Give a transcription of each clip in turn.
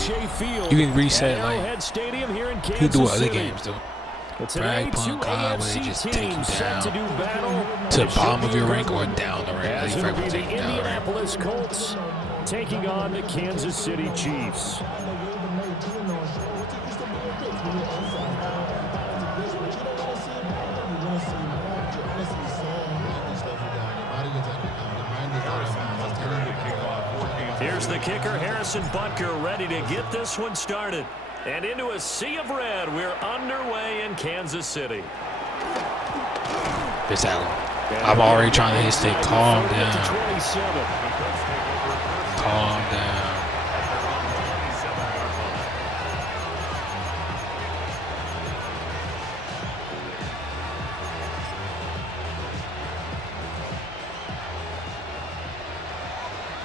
City. You can reset like you do what other games do. Bragg, Punk, Cobb, where they just take you down to the bottom of your rank or down the rank. They forget to take you down the rank. Indianapolis Colts taking on the Kansas City Chiefs. Here's the kicker, Harrison Butker, ready to get this one started. And into a sea of red, we're underway in Kansas City. It's Allen. I'm already trying to hit stick. Calm down. Calm down.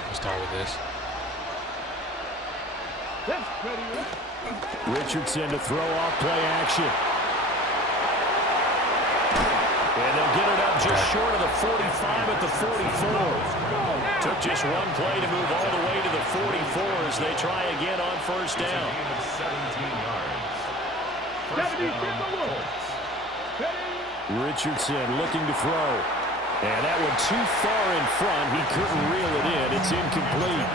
Let's start with this. Richardson to throw off play action. And they'll get it up just short of the 45 at the 44. Took just one play to move all the way to the 44 as they try again on first down. 17 Richardson looking to throw. And that one too far in front. He couldn't reel it in. It's incomplete.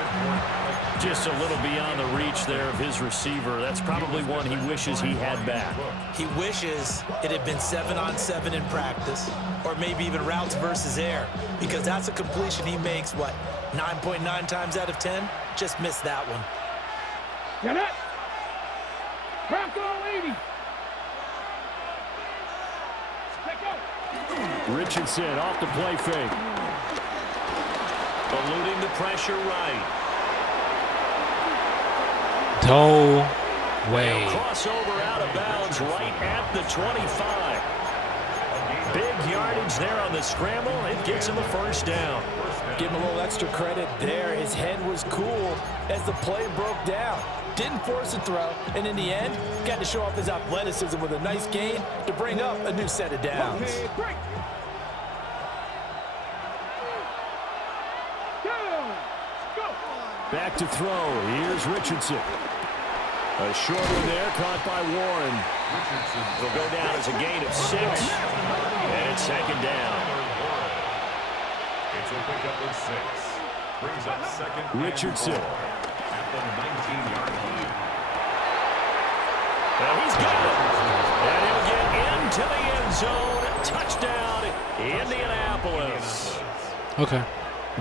Just a little beyond the reach there of his receiver. That's probably one he wishes he had back. He wishes it had been 7-on-7 in practice, or maybe even routes versus air, because that's a completion he makes, what, 9.9 times out of 10? Just missed that one. Get it? Crack all 80. Richardson off the play fake. Eluding the pressure right. No way. Crossover out of bounds right at the 25. Big yardage there on the scramble. It gets him a first down. Give him a little extra credit there. His head was cool as the play broke down. Didn't force a throw, and in the end, got to show off his athleticism with a nice gain to bring up a new set of downs. Back to throw. Here's Richardson. A short one there, caught by Warren. Will go down as a gain of 6. And it's second down. It's a pickup of 6. Brings up second. Richardson. At the 19-yard line. Now he's got it. And he'll get into the end zone. Touchdown, Indianapolis. Okay.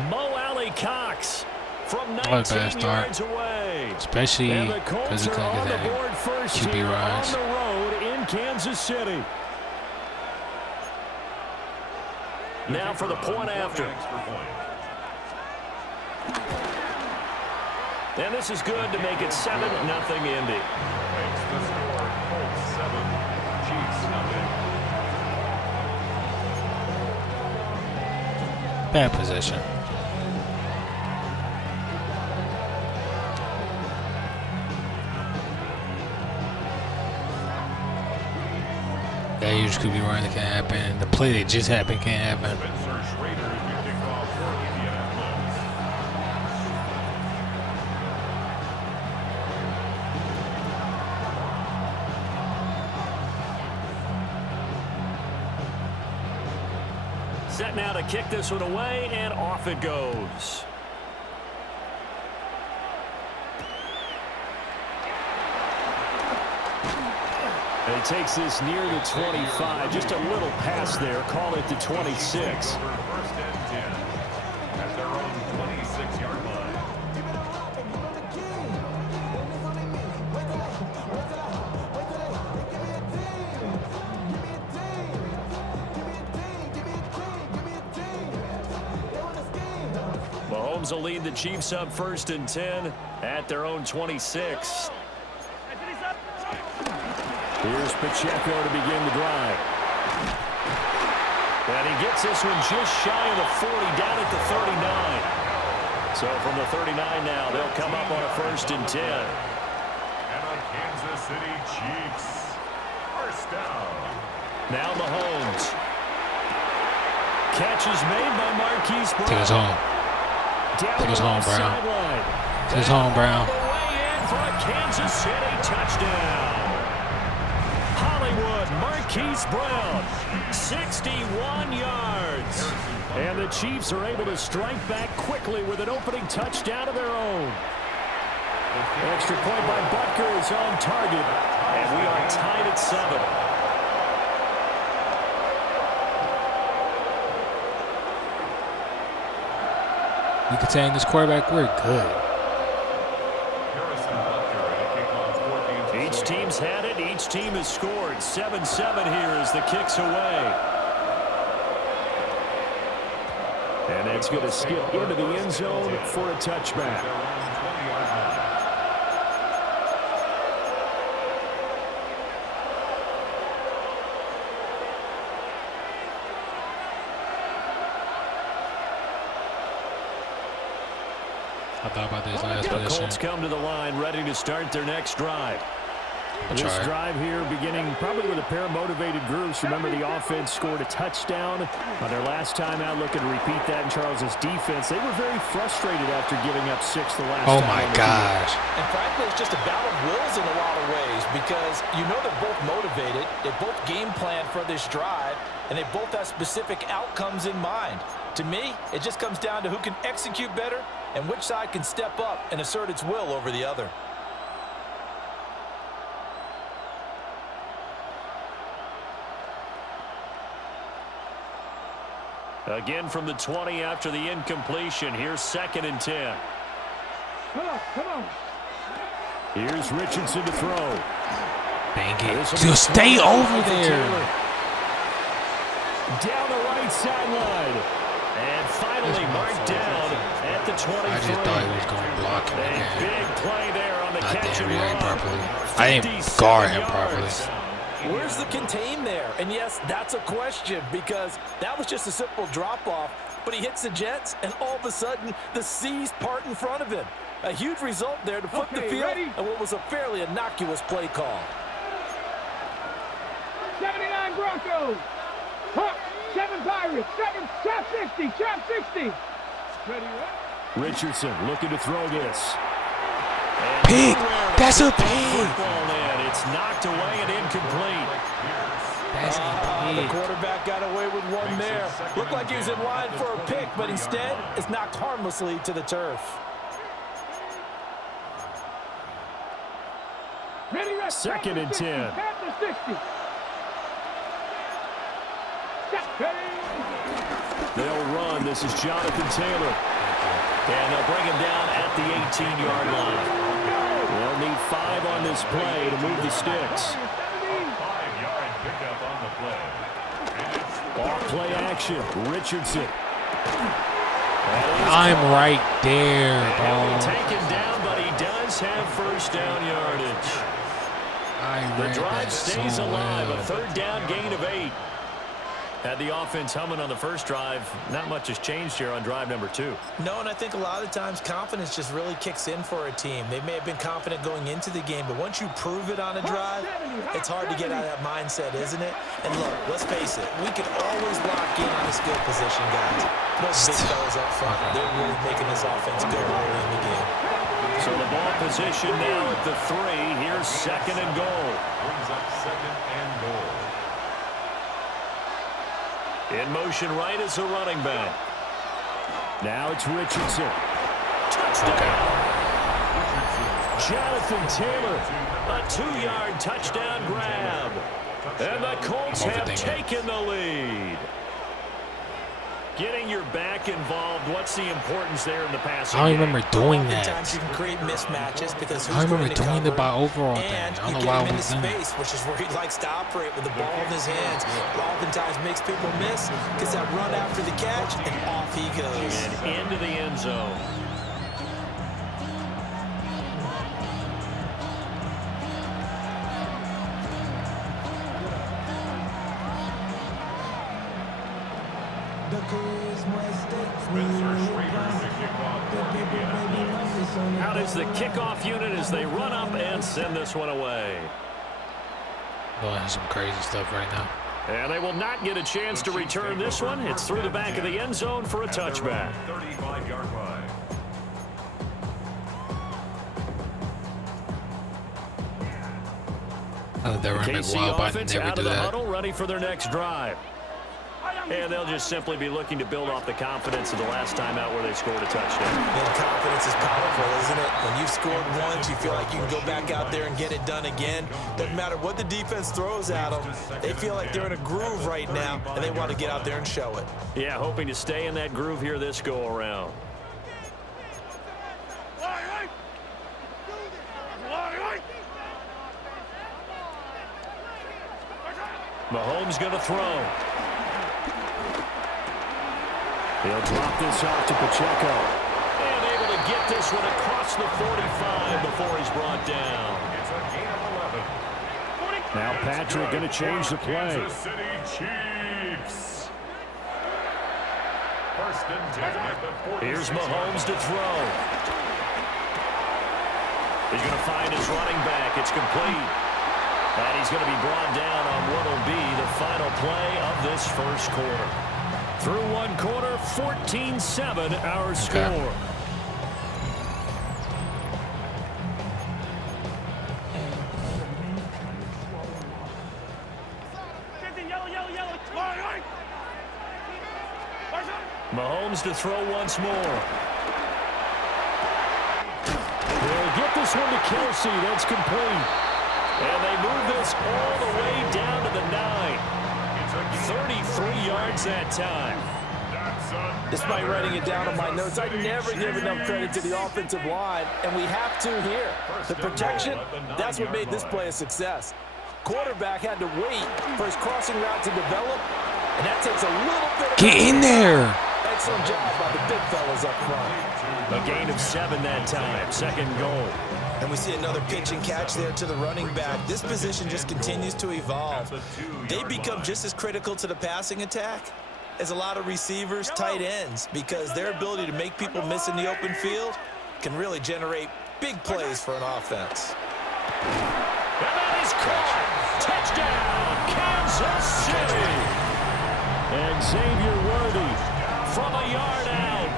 Mo Alley Cox from I like 19 that yards start. away. Especially And the because Colts he couldn't are on get the that board first QB here rise. on the road in Kansas City. Now for the point after. And this is good to make it 7-0 Indy. Makes the score Colts 7, Chiefs nothing. Bad possession. That usually could be running can't happen. The play that just happened can't happen. Spencer Schrader to kick off for Indianapolis. Set now to kick this one away, and off it goes. And he takes this near the 25. Just a little pass there. Call it the 26. Over first and 10 at their own 26-yard line. Mahomes will lead the Chiefs up first and 10 at their own 26. Here's Pacheco to begin the drive. And he gets this one just shy of the 40, down at the 39. So from the 39 now, they'll come up on a first and 10. And the Kansas City Chiefs. First down. Now Mahomes. Catch is made by Marquise Brown. Take us home. Down Take us home, the Brown. sideline. Take us home, Brown. All the way in front, Kansas City touchdown. Hollywood Marquise Brown, 61 yards. And the Chiefs are able to strike back quickly with an opening touchdown of their own. Extra point by Butker is on target, and we are tied at 7. You could say in this quarterback, we're good. Each team's had it. Each team has scored. 7-7 here as the kick's away. And it's going to skip into the end zone for a touchback. I thought about this last The position. Colts come to the line, ready to start their next drive. This drive here beginning probably with a pair of motivated groups. Remember, the offense scored a touchdown on their last time out. Looking to repeat that in Charles's defense. They were very frustrated after giving up 6 the last time. Oh, my gosh. And frankly, it's just a battle of wills in a lot of ways because you know they're both motivated. They both game plan for this drive, and they both have specific outcomes in mind. To me, it just comes down to who can execute better and which side can step up and assert its will over the other. Again from the 20 after the incompletion. Here's 2nd and 10. Come on. Here's Richardson to throw. Dang it. Just stay over there. Down the right sideline. And finally marked down at the 23. I just thought he was going to block him A again. big play there on the I catch didn't and react run. properly. I didn't guard him properly. Where's the contain there? And yes, that's a question because that was just a simple drop-off, but he hits the Jets, and all of a sudden, the seas part in front of him. A huge result there to flip the field and what was a fairly innocuous play call. 79 Broncos. Hawks, 7 Pirates, 7, chop 60, chop 60. Ready, right? Richardson looking to throw this. Pick! That's a pick! It's knocked away and incomplete. That's a The pick. quarterback got away with one there. Looked like he was in line for a pick, but instead, it's knocked harmlessly to the turf. Ready, right? 2nd and 10. Pass the 60. Stop. Ready. They'll run. This is Jonathan Taylor. And they'll bring him down at the 18-yard line. They'll need 5 on this play to move the sticks. 5-yard pickup on the play. Off play action. Richardson. I'm right there, And bro. taken down, but he does have first down yardage. I The read drive that stays so alive. well. A 3rd down gain of 8. Had the offense humming on the first drive. Not much has changed here on drive number 2. No, and I think a lot of times confidence just really kicks in for a team. They may have been confident going into the game, but once you prove it on a drive, it's hard to get out of that mindset, isn't it? And look, let's face it, we can always lock in on a skill position, guys. Those big fellas up front, they're really making this offense go early in the game. So the ball position now at the 3. Here's 2nd and goal. Brings up 2nd and goal. In motion right is the running back. Now it's Richardson. Touchdown. Jonathan Taylor. A 2-yard touchdown grab. And the Colts have taken the lead. Getting your back involved, what's the importance there in the passing I game? remember doing that. Sometimes you can create mismatches because I remember doing the by overall thing. and I don't you know why get I him was into doing it. space, which is where he likes to operate with the ball in his hands. It oftentimes makes people miss, gets that run after the catch, and off he goes. And into the end zone. Out is the kickoff unit as they run up and send this one away. Doing some crazy stuff right now. And they will not get a chance to return this one. It's through the back of the end zone for a touchback. 35-yard line. That running back wild, but I never do that. Huddle, ready for their next drive. And they'll just simply be looking to build off the confidence of the last time out where they scored a touchdown. And confidence is powerful, isn't it? When you've scored once, you feel like you can go back out there and get it done again. Doesn't matter what the defense throws at them. They feel like they're in a groove right now, and they want to get out there and show it. Yeah, hoping to stay in that groove here this go-around. Mahomes going to throw. He'll drop this off to Pacheco. And able to get this one across the 45 before he's brought down. It's a gain of 11. Now Patrick going to change the play. Kansas City Chiefs. First and 10 at the 46. Here's Mahomes to throw. He's going to find his running back. It's complete. And he's going to be brought down on what will be the final play of this first quarter. Through one quarter, 14-7 our score. Mahomes to throw once more. They'll get this one to Kelsey. That's complete. And they move this all the way down to the 9. 33 yards that time. Despite writing it down on my notes, I never give enough credit to the offensive line, and we have to here. The protection, that's what made this play a success. Quarterback had to wait for his crossing route to develop, and that takes a little bit of... Get in there! Excellent job by the big fellas up front. A gain of 7 that time, second goal. And we see another pitch and catch there to the running back. This position just continues to evolve. They become just as critical to the passing attack as a lot of receivers, tight ends, because their ability to make people miss in the open field can really generate big plays for an offense. And that is caught. Touchdown, Kansas City. And Xavier Worthy from a yard out.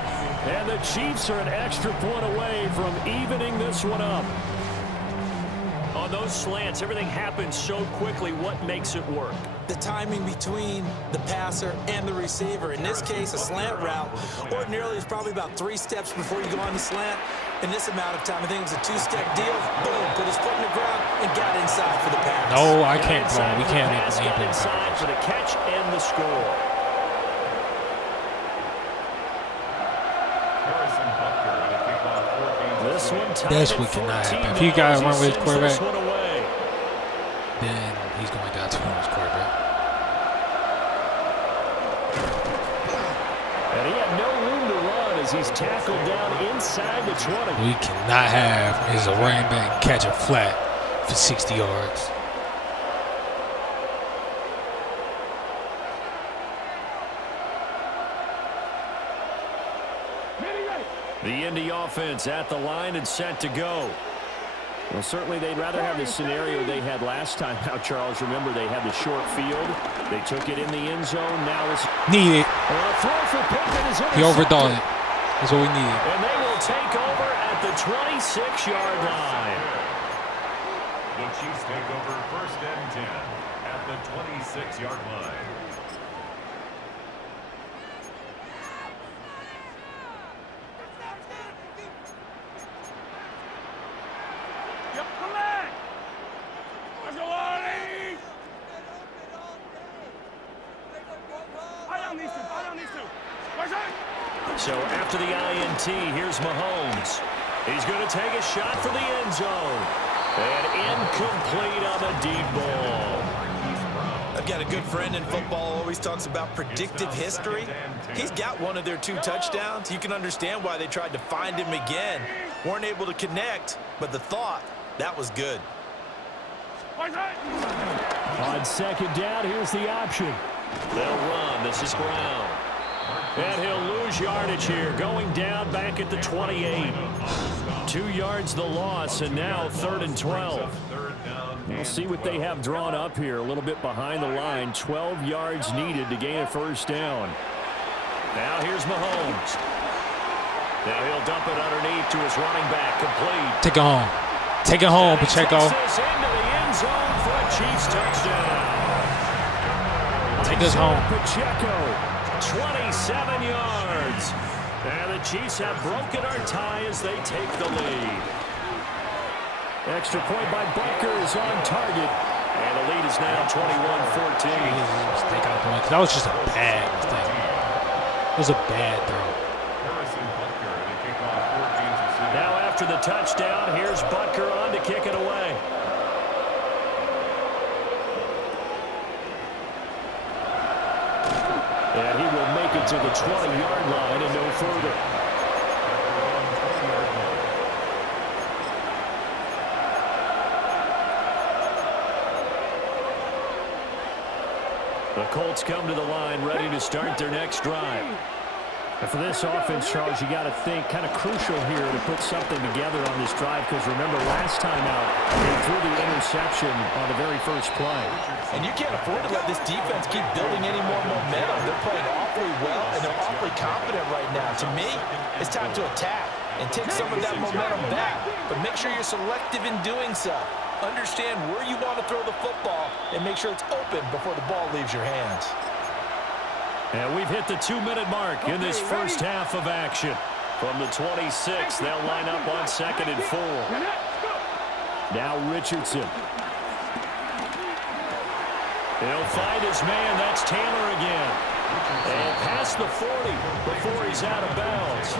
And the Chiefs are an extra point away from evening this one up. On those slants, everything happens so quickly. What makes it work? The timing between the passer and the receiver. In this case, a slant route ordinarily is probably about 3 steps before you go on the slant. In this amount of time, I think it was a 2-step deal. Boom, put his foot in the ground and got inside for the pass. No, I can't throw. We can't make the got inside for the catch and the score. This one that's what cannot happen. If you got to run with his quarterback, then he's going down to his quarterback. And he had no room to run as he's tackled down inside the 20. We cannot have his running back catch a flat for 60 yards. The Indy offense at the line and set to go. Well, certainly they'd rather have the scenario they had last time. Now, Charles, remember they had the short field. They took it in the end zone. Now it's need it. Throw for Pittman is he overdone it. That's what we need. And they will take over at the 26-yard line. The Chiefs take over first and 10 at the 26-yard line. So after the INT, here's Mahomes. He's going to take a shot for the end zone. And incomplete on the deep ball. I've got a good friend in football, always talks about predictive history. He's got one of their 2 touchdowns. You can understand why they tried to find him again. Weren't able to connect, but the thought, that was good. On second down, here's the option. They'll run. This is Brown. And he'll lose yardage here, going down back at the 28. 2 yards the loss, and now 3rd and 12. We'll see what they have drawn up here, a little bit behind the line. 12 yards needed to gain a first down. Now here's Mahomes. Now he'll dump it underneath to his running back, complete. Take it home. Take it home, Pacheco. Into the end zone for a Chiefs touchdown. Take us home. Pacheco, 27 yards. And the Chiefs have broken our tie as they take the lead. Extra point by Butker is on target. And the lead is now 21-14. That was just a bad mistake. It was a bad throw. Now after the touchdown, here's Butker on to kick it away. And he will make it to the 20-yard line and no further. The Colts come to the line ready to start their next drive. And for this offense, Charles, you got to think kind of crucial here to put something together on this drive, because remember last time out, they threw the interception on the very first play. And you can't afford to let this defense keep building any more momentum. They're playing awfully well, and they're awfully confident right now. To me, it's time to attack and take some of that momentum back, but make sure you're selective in doing so. Understand where you want to throw the football and make sure it's open before the ball leaves your hands. And we've hit the 2-minute mark in this first half of action. From the 26, they'll line up on 2nd and 4. Now Richardson. He'll find his man. That's Taylor again. And past the 40 before he's out of bounds.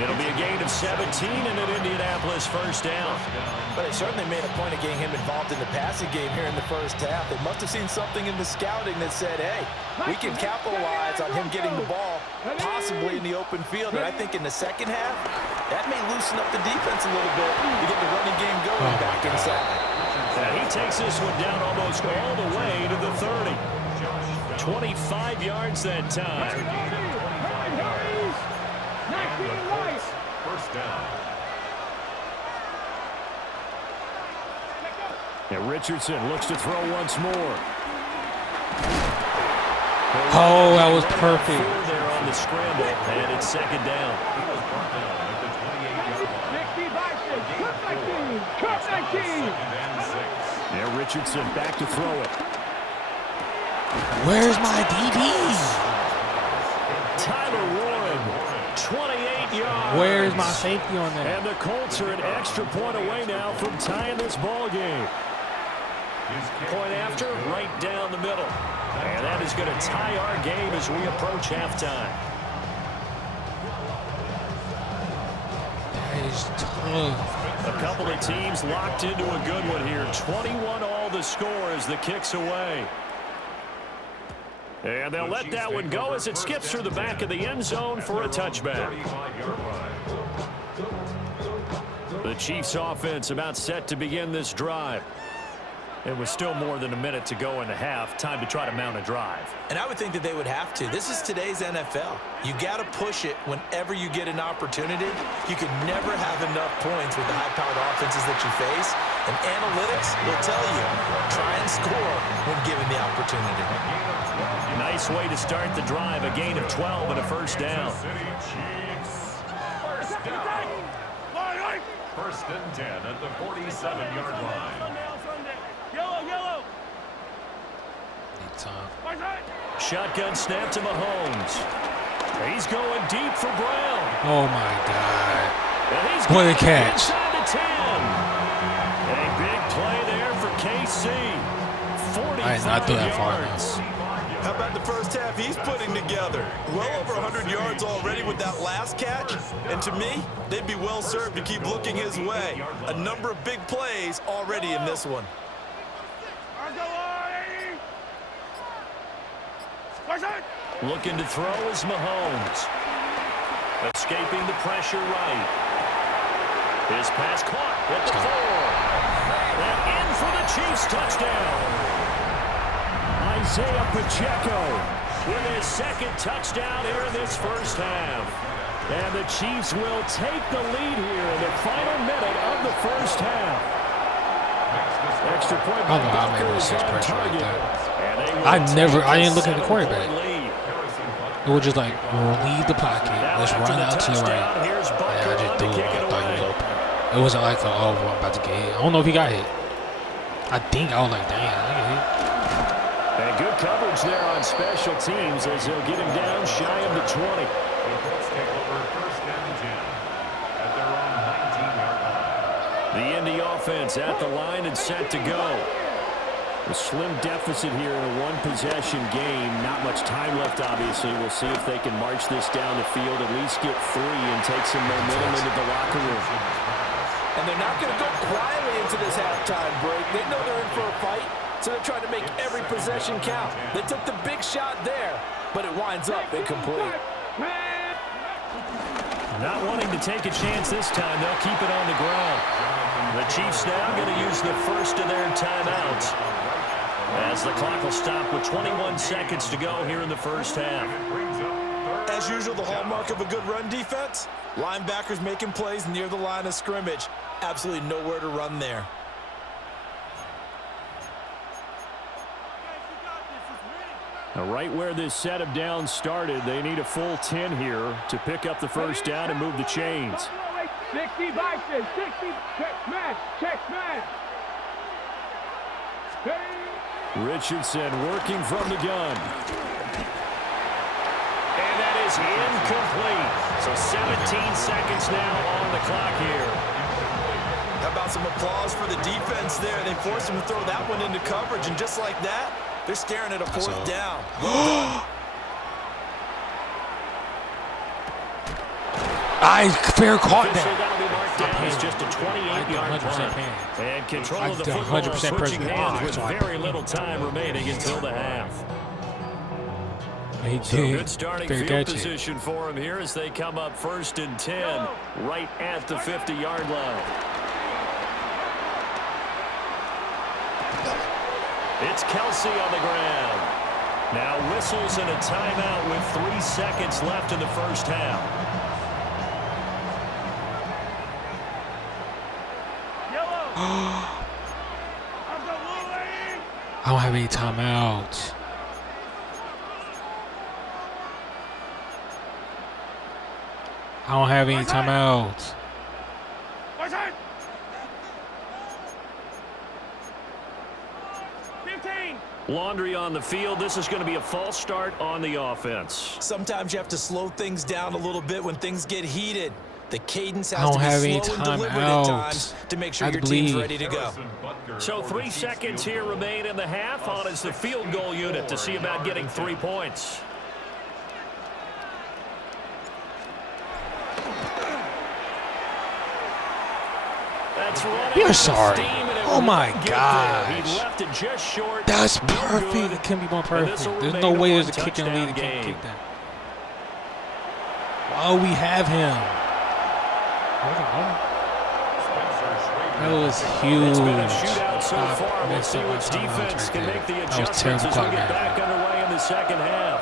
It'll be a gain of 17 and an Indianapolis first down. But they certainly made a point of getting him involved in the passing game here in the first half. They must have seen something in the scouting that said, hey, we can capitalize on him getting the ball, possibly in the open field. And I think in the second half, that may loosen up the defense a little bit to get the running game going back inside. And he takes this one down almost all the way to the 30. 25 yards that time. First down. And Richardson looks to throw once more. Oh, that was perfect. There on the scramble, and it's 2nd down. And Richardson back to throw it. Where's my DB? Tyler Warren, 28 yards. Where's my safety on that? And the Colts are an extra point away now from tying this ball game. Point after, right down the middle. And that is going to tie our game as we approach halftime. That is tough. A couple of teams locked into a good one here. 21 all the score as the kick's away. And they'll let that one go as it skips through the back of the end zone for a touchback. The Chiefs offense about set to begin this drive. It was still more than a minute to go in the half. Time to try to mount a drive. And I would think that they would have to. This is today's NFL. You got to push it whenever you get an opportunity. You could never have enough points with the high-powered offenses that you face. And analytics will tell you, try and score when given the opportunity. Nice way to start the drive. A gain of 12 and a first down. First and 10 at the 47-yard line. Yellow. Shotgun snap to Mahomes. He's going deep for Brown. Oh, my God. And he's What a catch. inside the 10. A big play there for KC. 45 I did not throw that far yards. How about the first half he's putting together? Well over 100 yards already with that last catch. And to me, they'd be well served to keep looking his way. A number of big plays already in this one. Looking to throw is Mahomes. Escaping the pressure right. His pass caught at the 4. And in for the Chiefs touchdown. Isaiah Pacheco with his 2nd touchdown here in this first half. And the Chiefs will take the lead here in the final minute of the first half. Extra point by Butker is on target. I didn't look at the quarterback. It was just like, leave the pocket. Let's run out to the right. And I just threw it. I thought he was open. It wasn't like, oh, I'm about to get hit. I don't know if he got hit. I think I was like, damn, look at him. And good coverage there on special teams as they'll get him down shy of the 20. The Colts take over first down and 10 at their own 19-yard line. The Indy offense at the line and set to go. A slim deficit here in a one-possession game. Not much time left, obviously. We'll see if they can march this down the field, at least get 3 and take some momentum into the locker room. And they're not going to go quietly into this halftime break. They know they're in for a fight, so they're trying to make every possession count. They took the big shot there, but it winds up incomplete. Not wanting to take a chance this time, they'll keep it on the ground. The Chiefs now going to use the first of their timeouts, as the clock will stop with 21 seconds to go here in the first half. As usual, the hallmark of a good run defense, linebackers making plays near the line of scrimmage. Absolutely nowhere to run there. Now, right where this set of downs started, they need a full 10 here to pick up the first down and move the chains. 60 boxes, 60, check smash, check smash. Richardson working from the gun. And that is incomplete. So 17 seconds now on the clock here. How about some applause for the defense there? They forced him to throw that one into coverage, and just like that, they're staring at a fourth down. Well I fair caught that. That'll be marked down as just a 28-yard punt. And control of the football switching hands with very little time remaining until the half. So good starting field position for him here as they come up 1st and 10 right at the 50-yard line. It's Kelsey on the ground. Now whistles and a timeout with 3 seconds left in the first half. I don't have any timeouts. I don't have any timeouts. Laundry on the field. This is going to be a false start on the offense. Sometimes you have to slow things down a little bit when things get heated. The cadence I has don't to have be any slow and deliberate at times timeouts. to make sure I your team's bleed. ready to go. So 3 seconds here remain in the half. On is the field goal unit to see about getting 3 points. That's running. You're sorry. Steam, and it Oh my won't get there. He gosh. left it just short. That's No perfect. good. It can't be more And perfect. this will There's remain no a way there's a kick in the one-touchdown lead. He can't game. kick that. Why we have him? That was huge. It's been a shootout so I far. We'll messed see up my which timeouts defense right can there. make the That was adjustments terrible as we clock get back management. underway in the second half.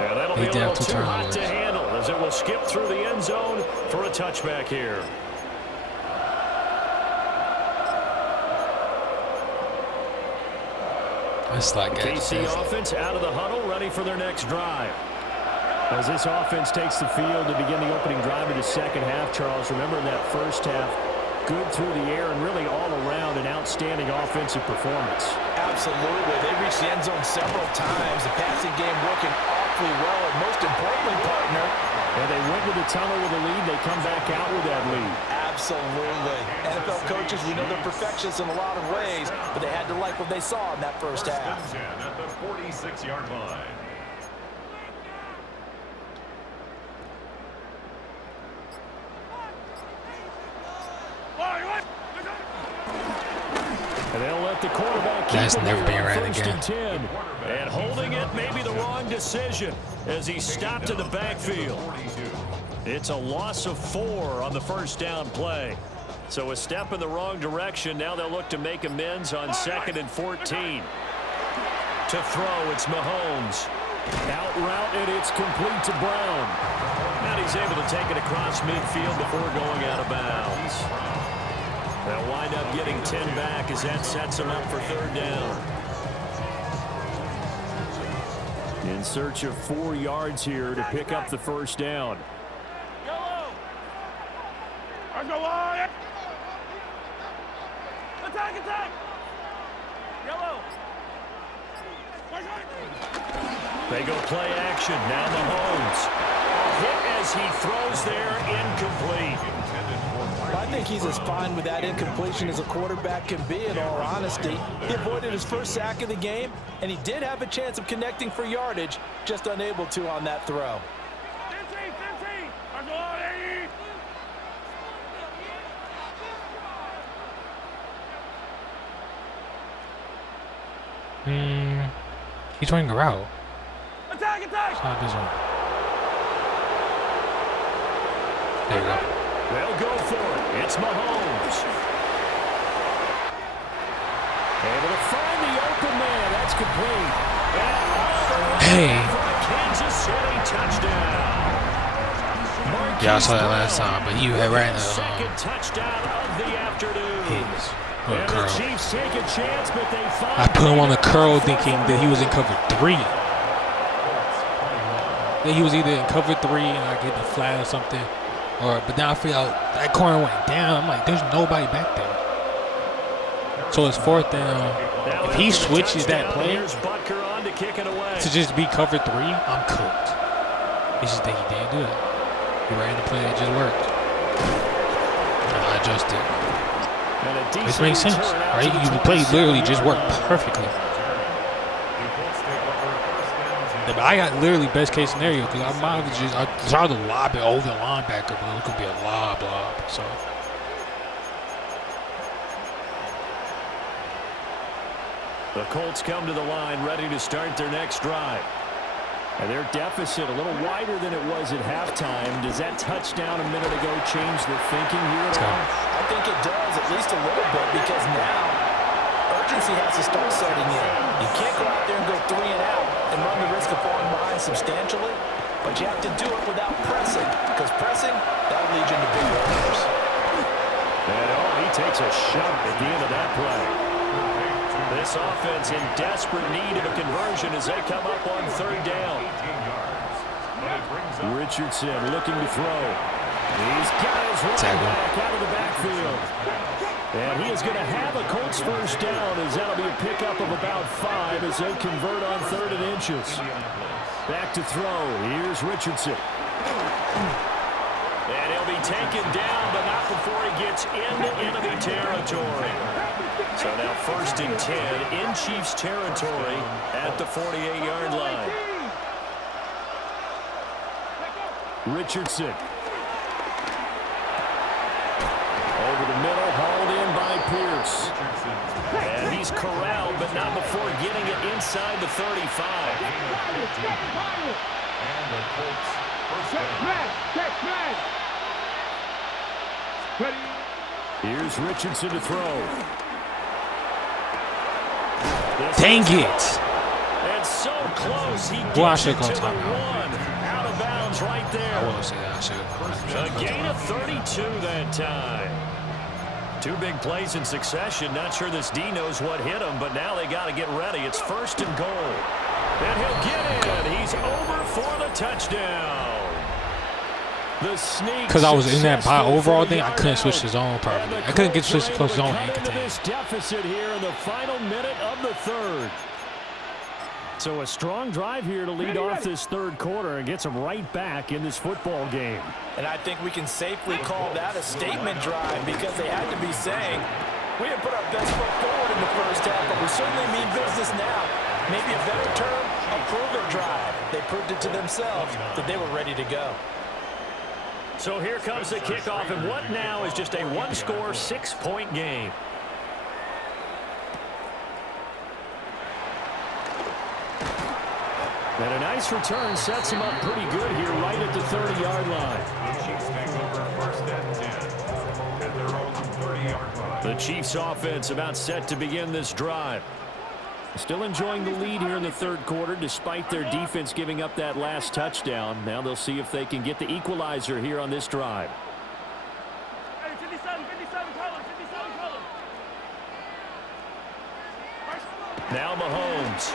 And that'll be They a did little have 2 too hot turnovers. to handle as it will skip through the end zone for a touchback here. That's like KC offense out of the huddle, ready for their next drive. As this offense takes the field to begin the opening drive of the second half, Charles, remember in that first half, good through the air and really all around an outstanding offensive performance. Absolutely. They reached the end zone several times. The passing game working awfully well, and most importantly, partner, And they went to the tunnel with a lead. They come back out with that lead. absolutely. NFL coaches, we know they're perfectionists in a lot of ways, but they had to like what they saw in that first half. 1st and 10 at the 46-yard line. And they'll let the quarterback keep That's it never here been on right 1st again. and 10. And holding it may be the wrong decision as he stopped in the backfield. It's a loss of 4 on the first down play. So a step in the wrong direction. Now they'll look to make amends on 2nd and 14. To throw, it's Mahomes. Out route, and it's complete to Brown. And he's able to take it across midfield before going out of bounds. They'll wind up getting 10 back as that sets them up for 3rd down. In search of 4 yards here to pick up the first down. They go play action. Now Mahomes. Hit as he throws there, incomplete. I think he's as fine with that incompletion as a quarterback can be, in all honesty. He avoided his first sack of the game, and he did have a chance of connecting for yardage, just unable to on that throw. He's running a route. Attack! It's not this one. There you go. They'll go for it. It's Mahomes. Able to find the open man. That's complete. Hey. Kansas City touchdown. Yeah, I saw that last time, but he had ran second touchdown of the afternoon. his And the curl. Chiefs take a chance, but they find I put him on the curl thinking that he was in cover 3. That he was either in cover 3 and I get the flat or something. But now I feel out that corner went down. I'm like, there's nobody back there. So it's 4th down. If he switches that play to just be cover 3, I'm cooked. It's just that he didn't do it. He ran the play, it just worked. And I adjusted. This makes sense, right? You play literally just worked perfectly. But I got literally best case scenario because I might have just I tried to lob it over the linebacker, but it was gonna be a lob. So the Colts come to the line, ready to start their next drive. And their deficit a little wider than it was at halftime. Does that touchdown a minute ago change their thinking here at all? I think it does, at least a little bit, because now urgency has to start setting in. You can't go out there and go 3 and out and run the risk of falling behind substantially, but you have to do it without pressing, because pressing, that'll lead you into big errors. And he takes a shot at the end of that play. This offense in desperate need of a conversion as they come up on 3rd down. Richardson looking to throw. He's got his running back out of the backfield. And he is going to have a Colts first down as that'll be a pickup of about 5 as they convert on 3rd and inches. Back to throw. Here's Richardson. And he'll be taken down, but not before he gets into enemy territory. So now 1st and 10 in Chiefs territory at the 48-yard line. Richardson. Over the middle, hauled in by Pierce. And he's corralled, but not before getting it inside the 35. And the Colts first Check. Ready. Here's Richardson to throw. dang it! And so close, he Well, I gets should it call to the timeout. 1. Out of bounds right there. I will say that I should. A gain of 32 that time. 2 big plays in succession. Not sure this D knows what hit him, but now they got to get ready. It's 1st and goal. And he'll get in. He's over for the touchdown. The sneak. Because I was in that by overall thing, I yard couldn't switch out. the zone properly. And the I couldn't get Colts switched to were close able zone to and cut into contain. this deficit here in the final minute of the 3rd. So a strong drive here to lead off this 3rd quarter and gets them right back in this football game. And I think we can safely call that a statement drive because they had to be saying, we didn't put our best foot forward in the first half, but we certainly mean business now. Maybe a better term, a prove-it drive. They proved it to themselves that they were ready to go. So here comes the kickoff, and what now is just a 1-score, 6-point game. And a nice return sets him up pretty good here right at the 30-yard line. The Chiefs offense about set to begin this drive. Still enjoying the lead here in the 3rd quarter despite their defense giving up that last touchdown. Now they'll see if they can get the equalizer here on this drive. Now Mahomes.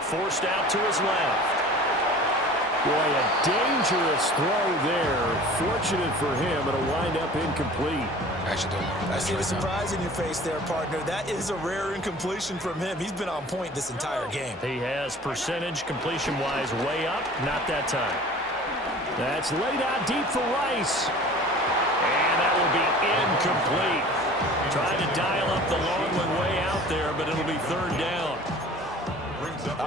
Forced out to his left. Boy, a dangerous throw there. Fortunate for him, it'll wind up incomplete. Actually, I see the surprise in your face there, partner. That is a rare incompletion from him. He's been on point this entire game. He has percentage completion-wise way up. Not that time. That's laid out deep for Rice. And that will be incomplete. Trying to dial up the long one way out there, but it'll be third down.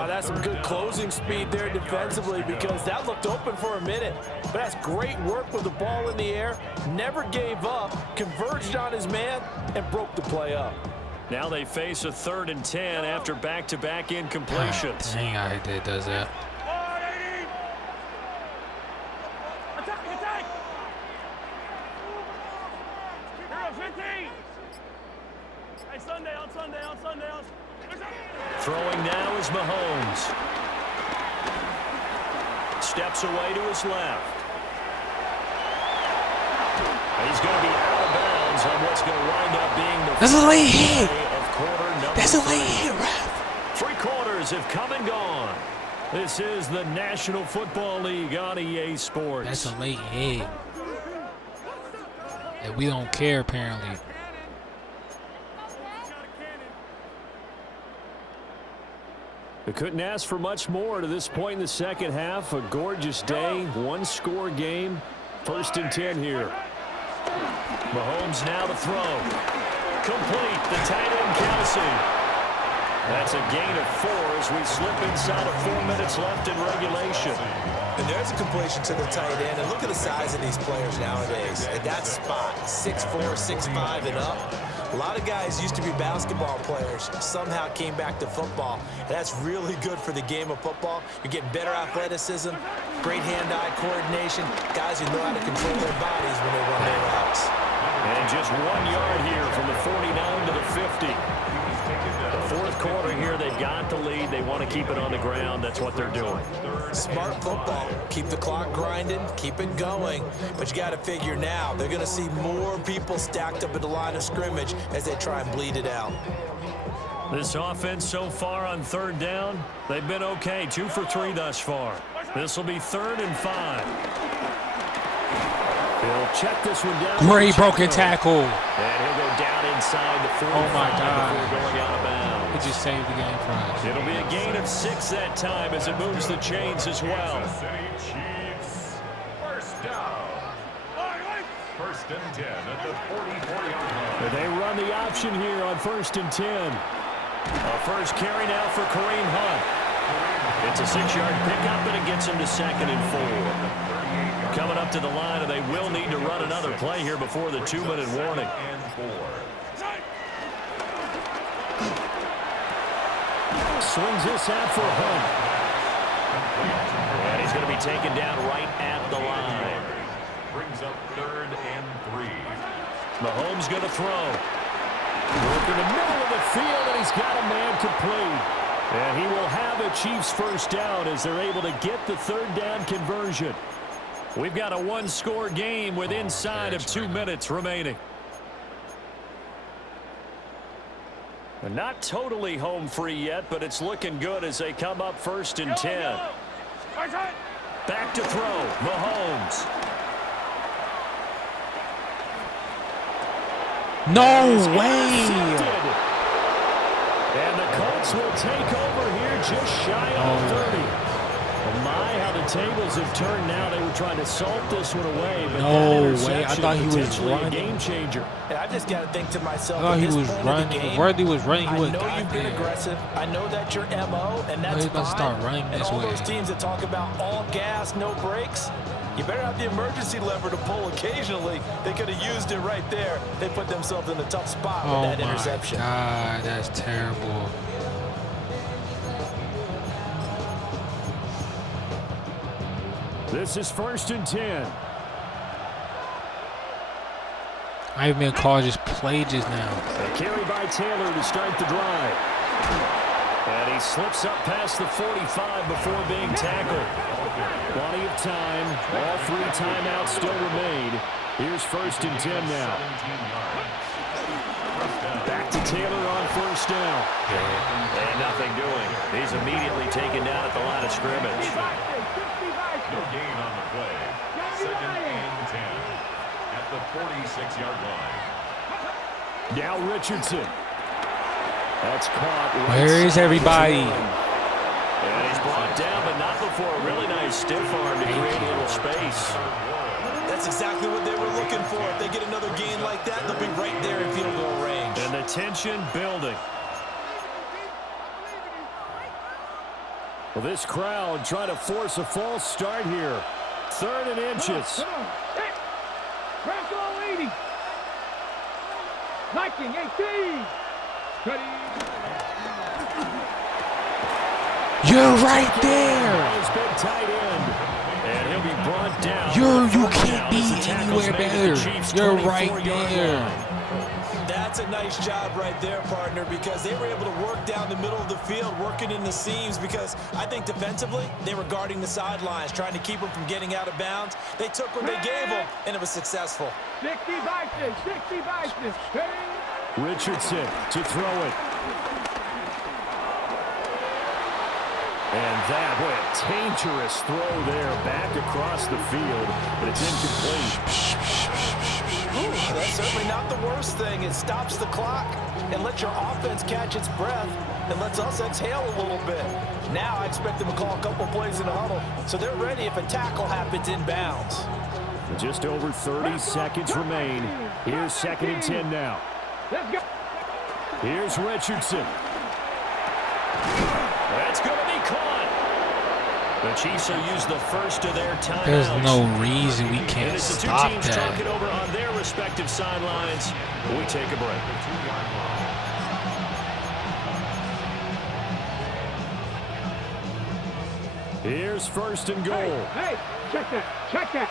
That's some good closing speed there defensively because that looked open for a minute. But that's great work with the ball in the air. Never gave up, converged on his man, and broke the play up. Now they face a 3rd and 10 after back-to-back incompletions. Dang, I hate that it does that. Throwing now is Mahomes. Steps away to his left. He's going to be out of bounds on what's going to wind up being the That's a late hit. of quarter number That's a 3. late hit, ref. 3 quarters have come and gone. This is the National Football League on EA Sports. That's a late hit. And we don't care, apparently. They couldn't ask for much more to this point in the second half. A gorgeous day, 1-score game. 1st and 10 here. Mahomes now to throw. Complete. The tight end Kelsey. That's a gain of 4 as we slip inside of 4 minutes left in regulation. And there's a completion to the tight end. And look at the size of these players nowadays. At that spot, 6'4", 6'5", and up. A lot of guys used to be basketball players, somehow came back to football. And that's really good for the game of football. You're getting better athleticism, great hand-eye coordination, guys who know how to control their bodies when they run their routes. And just 1 yard here from the 49 to the 50. The 4th quarter here, they've got the lead. They want to keep it on the ground. That's what they're doing. Smart football. Keep the clock grinding, keep it going. But you got to figure now, they're going to see more people stacked up at the line of scrimmage as they try and bleed it out. This offense so far on 3rd down, they've been okay. 2 for 3 thus far. This will be 3rd and 5. He'll check this one down. Great broken tackle. And he'll go down inside the 45 Oh, my God. before going out of bounds. He just saved the game for us. It'll be a gain of 6 that time as it moves the chains as well. City Chiefs. First down. 1st and 10 at the 40-yard line. They run the option here on 1st and 10. A first carry now for Kareem Hunt. It's a 6-yard pickup, and it gets him to 2nd and 4. Coming up to the line, and they will need to run another play here before the 2-minute warning. Swings this out for Hunt. And he's going to be taken down right at the line. Brings up 3rd and 3. Mahomes going to throw. Look in the middle of the field, and he's got a man complete. And he will have a Chiefs first down as they're able to get the 3rd down conversion. We've got a 1-score game with inside of 2 minutes remaining. They're not totally home free yet, but it's looking good as they come up 1st and 10. Back to throw, Mahomes. No way! And the Colts will take over here just shy of 30. Oh my, how the tables have turned now. They were trying to salt this one away, but No that way. I thought he was potentially a running. game changer. And I just got to think to myself, I thought at he this was point of the running. game, If Worthy was running, he I would know have you've got been there. aggressive. I know that's your MO, and that's he's about to fine. start running and this all way. those teams that talk about all gas, no brakes, you better have the emergency lever to pull occasionally. They could have used it right there. They put themselves in a tough spot Oh with that my interception. God, that's terrible. This is 1st and 10. I've been called just play just now. A carry by Taylor to start the drive. And he slips up past the 45 before being tackled. Plenty of time. All 3 timeouts still remain. Here's 1st and 10 now. Back to Taylor on 1st down. And nothing doing. He's immediately taken down at the line of scrimmage. No gain on the play. 2nd and 10 at the 46-yard line. Now Richardson. That's caught. Where is everybody? And he's brought down, but not before a really nice stiff arm to create a little space. That's exactly what they were looking for. If they get another gain like that, they'll be right there in field goal range. And the tension building. Well, this crowd trying to force a false start here. 3rd and inches. Come on. Hey. Bronco 80. Viking 18. You're right there. His big tight end. And he'll be brought down. You can't be anywhere better. You're right there. That's a nice job right there, partner, because they were able to work down the middle of the field, working in the seams, because I think defensively, they were guarding the sidelines, trying to keep them from getting out of bounds. They took what they gave them, and it was successful. 60 Vikings, 60 Vikings. Richardson to throw it. And that, what a dangerous throw there, back across the field, but it's incomplete. That's certainly not the worst thing. It stops the clock and lets your offense catch its breath and lets us exhale a little bit. Now I expect them to call a couple plays in the huddle, so they're ready if a tackle happens in bounds. Just over 30 seconds remain. Here's 2nd and 10 now. Let's go. Here's Richardson. That's going to be caught. The Chiefs will use the first of their timeouts. There's no reason we can't stop Two teams talking that. over on their respective sidelines. We take a break. Here's 1st and goal. Hey, check that. Check that.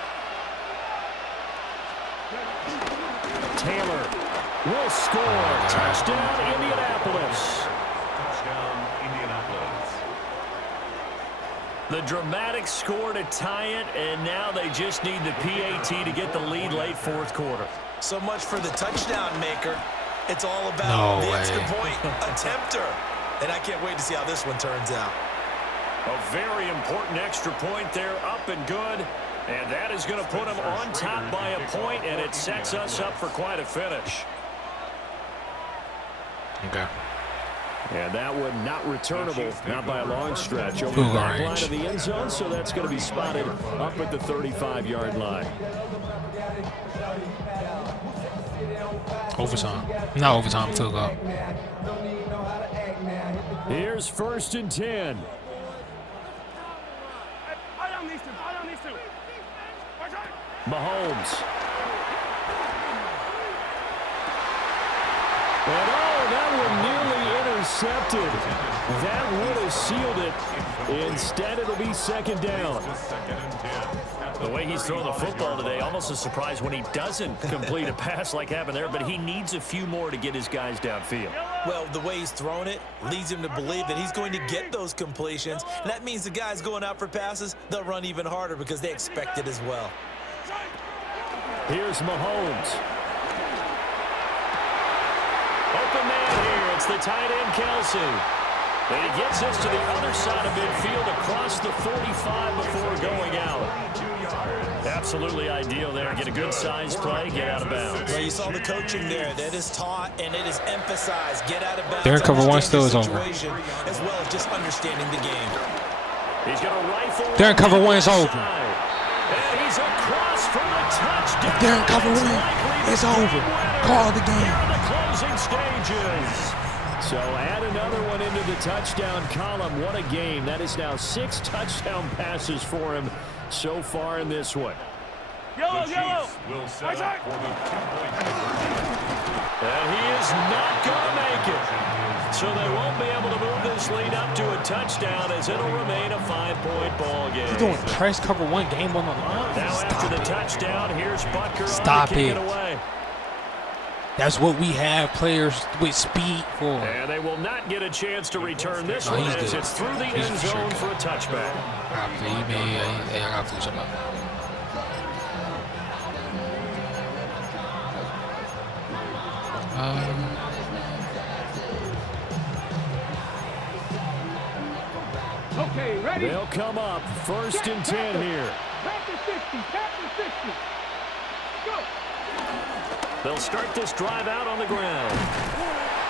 Taylor will score. Touchdown, Indianapolis. Touchdown, Indianapolis. The dramatic score to tie it, and now they just need the PAT to get the lead late 4th quarter. So much for the touchdown maker. It's all about the extra point attempter. And I can't wait to see how this one turns out. A very important extra point there, up and good. And that is going to put them on top by a point, and it sets us up for quite a finish. Okay. And that one not returnable, not by a long stretch. Over the back line of the end zone, so that's going to be spotted up at the 35-yard line. Overtime. Not overtime, field goal. Here's 1st and 10. Mahomes. And that one nearly intercepted. That would have sealed it. Instead, it'll be 2nd down. The way he's throwing the football today, almost a surprise when he doesn't complete a pass like happened there, but he needs a few more to get his guys downfield. Well, the way he's thrown it leads him to believe that he's going to get those completions. And that means the guys going out for passes, they'll run even harder because they expect it as well. Here's Mahomes. Open man here. It's the tight end, Kelsey. And he gets this to the other side of midfield across the 45 before going out. Absolutely ideal there. Get a good size play, get out of bounds. Well, you saw the coaching there. That is taught and it is emphasized. Get out of bounds. They're in cover one, still is over. As well as just understanding the game. He's going to rifle. They're in cover one, it's over. And he's across from the touchdown. They're in cover one, it's over. Call the game. Here are the closing stages. So add another one into the touchdown column. What a game. That is now 6 touchdown passes for him so far in this one. The Chiefs will set up for the 2-point conversion. And he is not going to make it. So they won't be able to move this lead up to a touchdown as it'll remain a 5-point ball game. You're doing press cover one, game on the line. Now Stop after the it. touchdown, here's Butker. Stop to kick it. away. That's what we have players with speed for. And they will not get a chance to return this No, one he's as good. it's through the He's end for sure zone good. for a touchback. I gotta figure something out. Okay, ready? They'll come up. 1st and 10 here. Back to 60. Back to 60. Go. They'll start this drive out on the ground.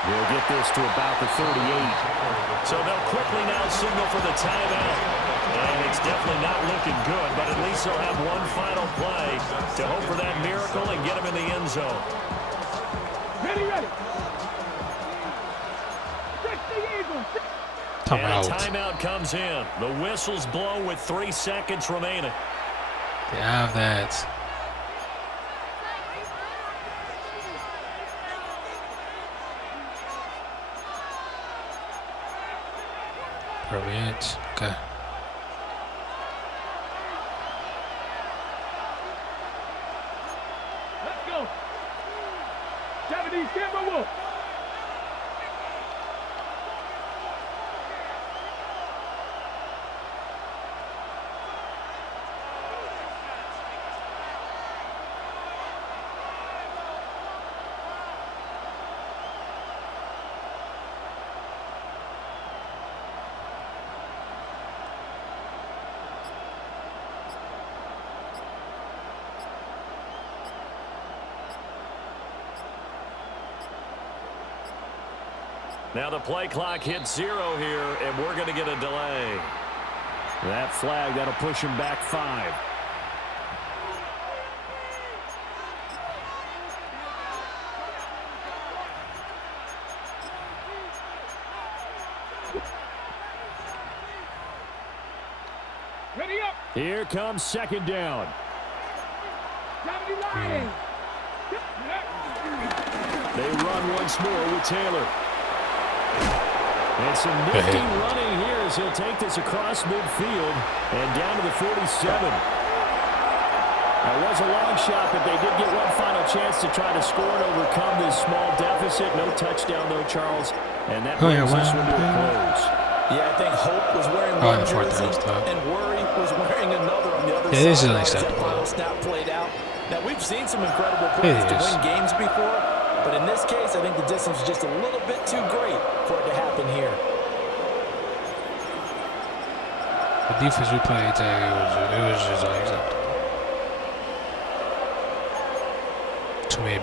They'll get this to about the 38. So they'll quickly now signal for the timeout. And it's definitely not looking good, but at least they'll have one final play to hope for that miracle and get them in the end zone. Ready, ready. 60 Eagles. And a timeout comes in. The whistle's blown with 3 seconds remaining. They have that. Brilliant. Okay. Let's go. 70 Timberwolves. Now the play clock hits 0 here, and we're going to get a delay. That flag, that'll push him back 5. Ready up. Here comes 2nd down. 70 Lions. They run once more with Taylor. And some nifty running here as he'll take this across midfield and down to the 47. That was a long shot, but they did get one final chance to try to score and overcome this small deficit. No touchdown, though, Charles. And that brings this one to a close. Yeah, I think hope was wearing one jersey and worry was wearing another on the other side. This is That unacceptable. final snap played out. Now, we've seen some incredible plays to win games before, but in this case, I think the distance was just a little bit too great for it to happen here. The defense we played today, it was just unacceptable. Too many